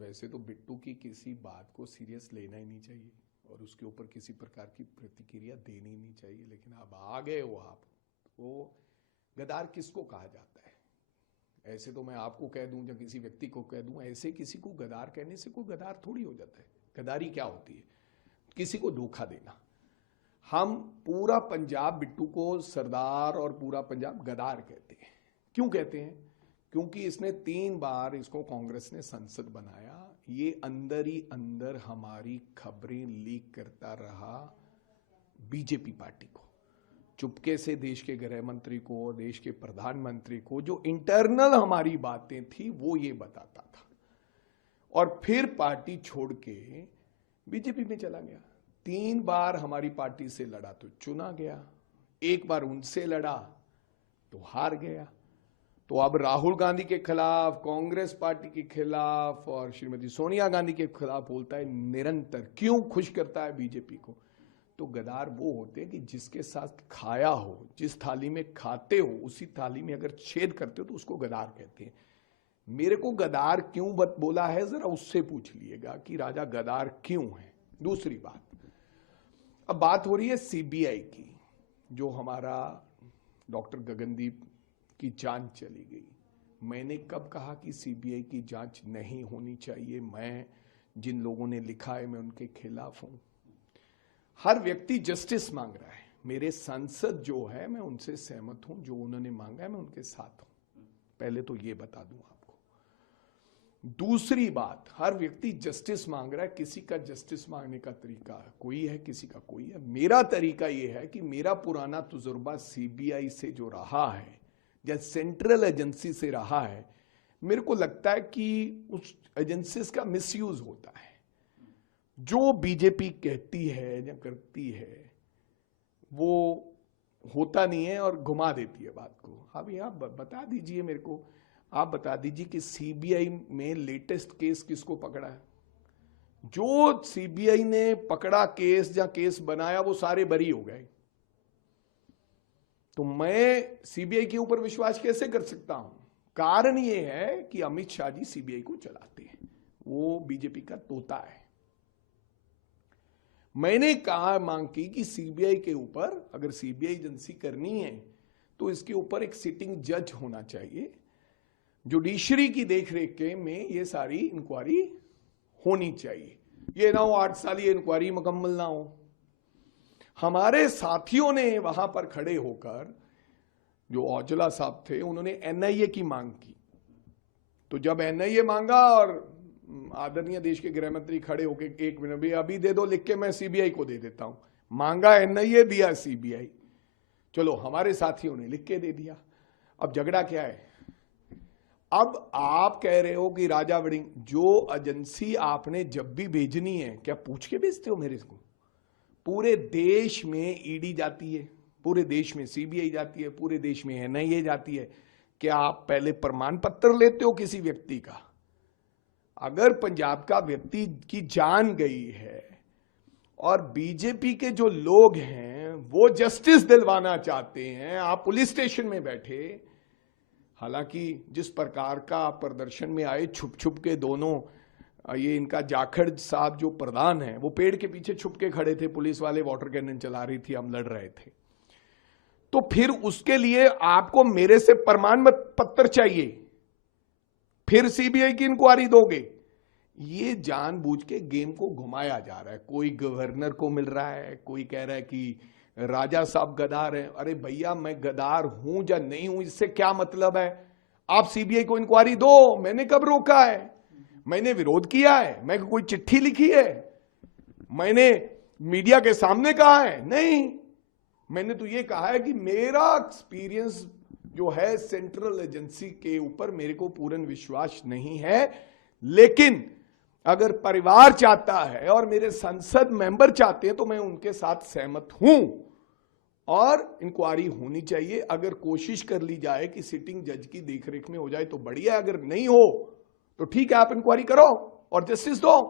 वैसे तो बिट्टू की किसी बात को सीरियस लेना ही नहीं चाहिए और उसके ऊपर किसी प्रकार की प्रतिक्रिया देनी नहीं चाहिए, लेकिन अब आ गए हो आप। तो गद्दार किसको कहा जाता है? ऐसे तो मैं आपको कह दूं या किसी व्यक्ति को कह दूं, ऐसे किसी को गद्दार कहने से कोई गद्दार थोड़ी हो जाता है। गद्दारी क्या होती है? किसी को धोखा देना। हम पूरा पंजाब बिट्टू को सरदार और पूरा पंजाब गद्दार कहते हैं। क्यों कहते हैं? क्योंकि इसने 3 बार इसको कांग्रेस ने संसद बनाया। ये अंदर ही अंदर हमारी खबरें लीक करता रहा बीजेपी पार्टी को, चुपके से देश के गृह मंत्री को, देश के प्रधानमंत्री को जो इंटरनल हमारी बातें थी वो ये बताता था, और फिर पार्टी छोड़ के बीजेपी में चला गया। 3 बार हमारी पार्टी से लड़ा तो चुना गया, 1 बार उनसे लड़ा तो हार गया। तो अब राहुल गांधी के खिलाफ, कांग्रेस पार्टी के खिलाफ और श्रीमती सोनिया गांधी के खिलाफ बोलता है निरंतर। क्यों खुश करता है बीजेपी को? तो गद्दार वो होते हैं कि जिसके साथ खाया हो, जिस थाली में खाते हो उसी थाली में अगर छेद करते हो तो उसको गद्दार कहते हैं। मेरे को गद्दार क्यों बोला है जरा उससे पूछ लिएगा कि राजा गद्दार क्यों है। दूसरी बात, अब बात हो रही है सीबीआई की, जो हमारा डॉक्टर गगनदीप की जांच चली गई। मैंने कब कहा कि सीबीआई की जांच नहीं होनी चाहिए? मैं, जिन लोगों ने लिखा है, मैं उनके खिलाफ हूं। हर व्यक्ति जस्टिस मांग रहा है। मेरे सांसद जो है मैं उनसे सहमत हूं, जो उन्होंने मांगा है मैं उनके साथ हूं। पहले तो ये बता दूं आपको। दूसरी बात, हर व्यक्ति जस्टिस मांग रहा है। किसी का जस्टिस मांगने का तरीका कोई है, किसी का कोई है। मेरा तरीका ये है कि मेरा पुराना तजुर्बा सीबीआई से जो रहा है या सेंट्रल एजेंसी से रहा है, मेरे को लगता है कि उस एजेंसीज का मिसयूज होता है। जो बीजेपी कहती है या करती है वो होता नहीं है और घुमा देती है बात को। हाँ भैया, आप बता दीजिए मेरे को, आप बता दीजिए कि सीबीआई में लेटेस्ट केस किसको पकड़ा है? जो सीबीआई ने पकड़ा केस या केस बनाया वो सारे बरी हो गए। तो मैं सीबीआई के ऊपर विश्वास कैसे कर सकता हूं? कारण ये है कि अमित शाह जी सीबीआई को चलाते हैं, वो बीजेपी का तोता है। मैंने कहा, मांग की कि सीबीआई के ऊपर अगर सीबीआई एजेंसी करनी है तो इसके ऊपर एक सिटिंग जज होना चाहिए। जुडिशरी की देखरेख के में ये सारी इंक्वायरी होनी चाहिए। ये ना हो 8 साल ये इंक्वायरी मुकम्मल ना हो। हमारे साथियों ने वहां पर खड़े होकर, जो औजला साहब थे, उन्होंने एनआईए की मांग की। तो जब एनआईए मांगा और आदरणीय देश के गृह मंत्री खड़े होकर 1 मिनट भी अभी दे दो लिख के, मैं सीबीआई को दे देता हूं। मांगा एनआईए, दिया सीबीआई। चलो हमारे साथियों ने लिख के दे दिया। अब झगड़ा क्या है? अब आप कह रहे हो कि राजा वड़िंग, जो एजेंसी आपने जब भी भेजनी है, क्या पूछ के भेजते हो मेरे को? पूरे देश में ईडी जाती है, पूरे देश में सीबीआई जाती है, पूरे देश में एनआईए जाती है। क्या आप पहले प्रमाण पत्र लेते हो किसी व्यक्ति का? अगर पंजाब का व्यक्ति की जान गई है और बीजेपी के जो लोग हैं वो जस्टिस दिलवाना चाहते हैं, आप पुलिस स्टेशन में बैठे, हालांकि जिस प्रकार का प्रदर्शन में आए छुप छुप के दोनों, ये इनका जाखड़ साहब जो प्रधान है वो पेड़ के पीछे छुप के खड़े थे, पुलिस वाले वाटर कैनन चला रही थी, हम लड़ रहे थे। तो फिर उसके लिए आपको मेरे से प्रमाण पत्र चाहिए, फिर सीबीआई की इंक्वायरी दोगे। ये जानबूझ के गेम को घुमाया जा रहा है। कोई गवर्नर को मिल रहा है, कोई कह रहा है कि राजा साहब गद्दार हैं। अरे भैया, मैं गद्दार हूं या नहीं हूं इससे क्या मतलब है? आप सीबीआई को इंक्वायरी दो। मैंने कब रोका है? मैंने विरोध किया है? मैं कोई चिट्ठी लिखी है? मैंने मीडिया के सामने कहा है? नहीं। मैंने तो ये कहा है कि मेरा एक्सपीरियंस जो है सेंट्रल एजेंसी के ऊपर, मेरे को पूर्ण विश्वास नहीं है। लेकिन अगर परिवार चाहता है और मेरे संसद मेंबर चाहते हैं तो मैं उनके साथ सहमत हूं और इंक्वायरी होनी चाहिए। अगर कोशिश कर ली जाए कि सिटिंग जज की देखरेख में हो जाए तो बढ़िया, अगर नहीं हो तो ठीक है, आप इंक्वायरी करो और जस्टिस दो।